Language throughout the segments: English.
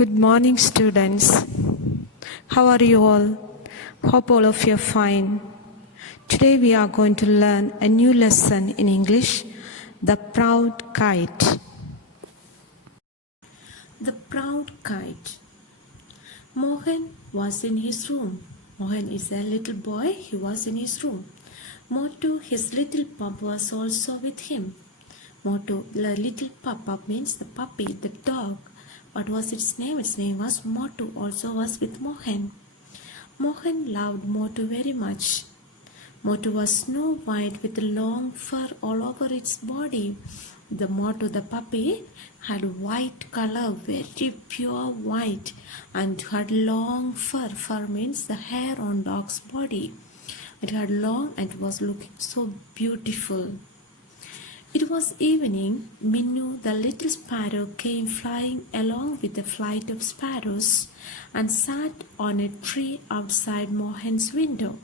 Good morning, students. How are you all? Hope all of you are fine. Today we are going to learn a new lesson in English, The Proud Kite. The Proud Kite. Mohan was in his room. Mohan is a little boy. He was in his room. Motu, his little pup, was also with him. Motu, the little pup means the puppy, the dog. What was its name? Its name was Motu, also was with Mohan. Mohan loved Motu very much. Motu was snow white with long fur all over its body. The Motu, the puppy, had white color, very pure white, and had long fur. Fur means the hair on dog's body. It had long and was looking so beautiful. It was evening. Minnu, the little sparrow, came flying along with a flight of sparrows and sat on a tree outside Mohan's window.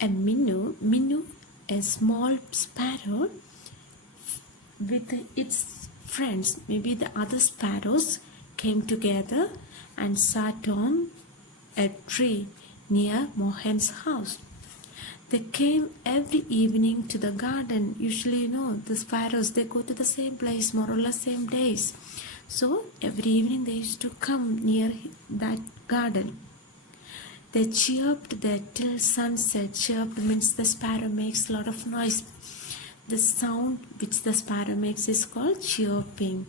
And Minnu, a small sparrow, with its friends, maybe the other sparrows, came together and sat on a tree near Mohan's house. They came every evening to the garden. Usually, the sparrows, they go to the same place, more or less same days. So, every evening they used to come near that garden. They chirped there till sunset. Chirped means the sparrow makes a lot of noise. The sound which the sparrow makes is called chirping.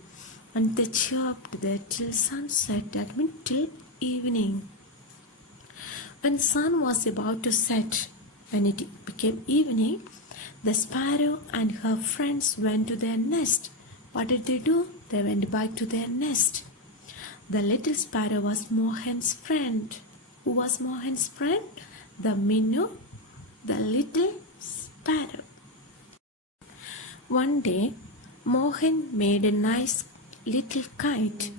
And they chirped there till sunset. That means till evening. When the sun was about to set, when it became evening, the sparrow and her friends went to their nest. What did they do? They went back to their nest. The little sparrow was Mohan's friend. Who was Mohan's friend? The Minnu, the little sparrow. One day, Mohan made a nice little kite.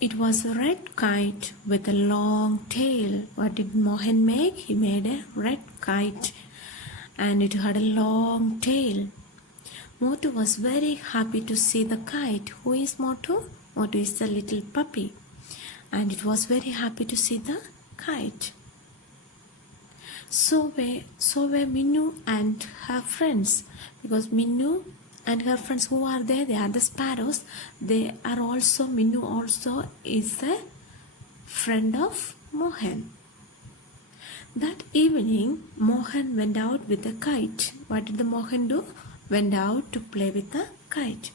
It was a red kite with a long tail. What did Mohan make? He made a red kite and it had a long tail. Motu was very happy to see the kite. Who is Motu? Motu is the little puppy. And it was very happy to see the kite. So were Minnu and her friends. Because Minnu and her friends, who are there? They are the sparrows. They are also, Minnu also is a friend of Mohan. That evening, Mohan went out with a kite. What did the Mohan do? Went out to play with the kite.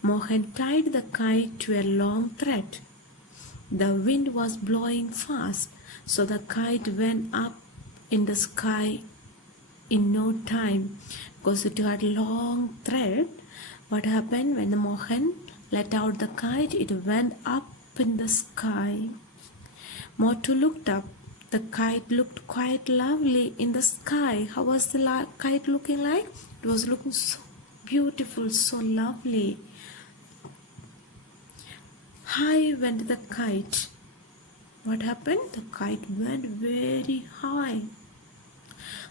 Mohan tied the kite to a long thread. The wind was blowing fast, so the kite went up in the sky in no time. Because it had long thread, what happened when the Mohan let out the kite? It went up in the sky. Motu looked up. The kite looked quite lovely in the sky. How was the kite looking like? It was looking so beautiful, so lovely. High went the kite. What happened? The kite went very high.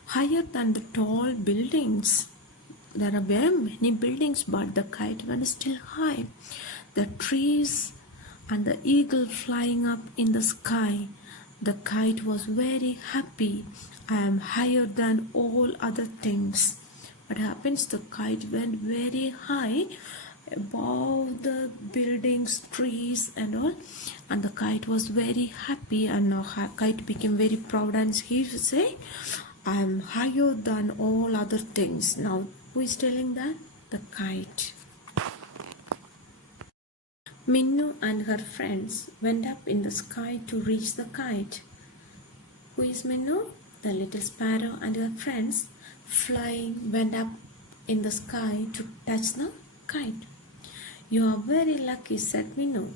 Higher than the tall buildings. There are very many buildings, but the kite went still high. The trees and the eagle flying up in the sky. The kite was very happy. I am higher than all other things. What happens? The kite went very high above the buildings, trees and all, and the kite was very happy, and now kite became very proud and he say, I am higher than all other things. Now who is telling that? The kite. Minnu and her friends went up in the sky to reach the kite. Who is Minnu? The little sparrow and her friends flying went up in the sky to touch the kite. You are very lucky, said Minnu.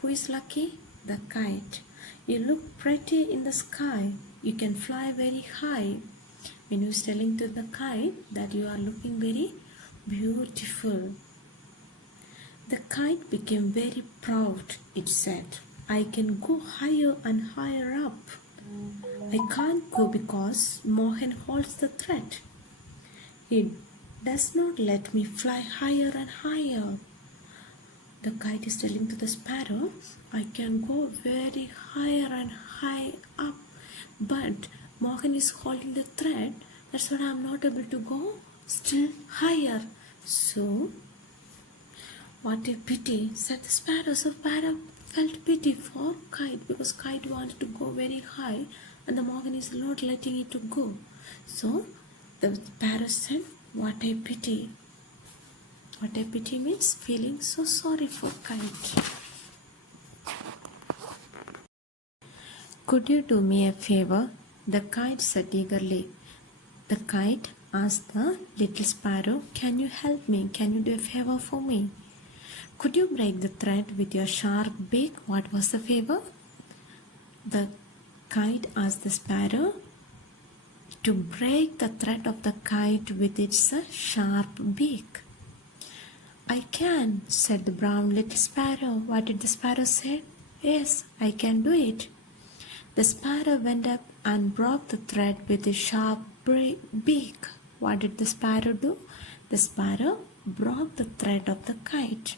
Who is lucky? The kite. You look pretty in the sky. You can fly very high. Minnu is telling to the kite that you are looking very beautiful. The kite became very proud. It said, I can go higher and higher up. I can't go because Mohan holds the thread. He does not let me fly higher and higher. The kite is telling to the sparrow, I can go very higher and high up, but Mohan is holding the thread. That's why I'm not able to go still higher. So, what a pity, said the sparrow. So sparrow felt pity for kite because kite wanted to go very high and the Mohan is not letting it to go. So the sparrow said, what a pity. What a pity means feeling so sorry for kite. Could you do me a favor? The kite said eagerly. The kite asked the little sparrow, can you help me? Can you do a favor for me? Could you break the thread with your sharp beak? What was the favor? The kite asked the sparrow to break the thread of the kite with its sharp beak. I can, said the brown little sparrow. What did the sparrow say? Yes, I can do it. The sparrow went up and broke the thread with his sharp beak. What did the sparrow do? The sparrow broke the thread of the kite.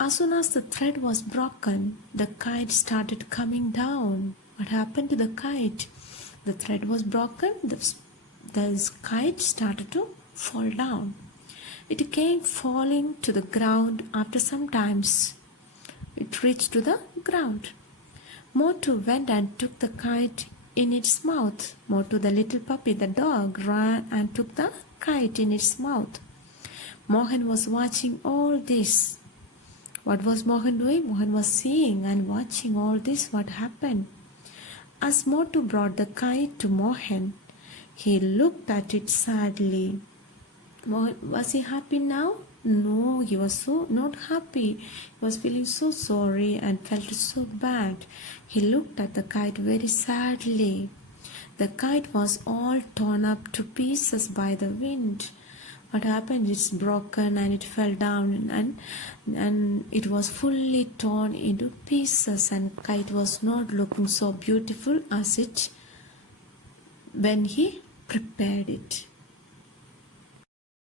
As soon as the thread was broken, the kite started coming down. What happened to the kite? The thread was broken, the kite started to fall down. It came falling to the ground after some time. It reached to the ground. Motu went and took the kite in its mouth. Motu, the little puppy, the dog, ran and took the kite in its mouth. Mohan was watching all this. What was Mohan doing? Mohan was seeing and watching all this, what happened. As Motu brought the kite to Mohan, he looked at it sadly. Mohan, was he happy now? No, he was so not happy. He was feeling so sorry and felt so bad. He looked at the kite very sadly. The kite was all torn up to pieces by the wind. What happened? It's broken and it fell down and it was fully torn into pieces, and kite was not looking so beautiful as it when he prepared it.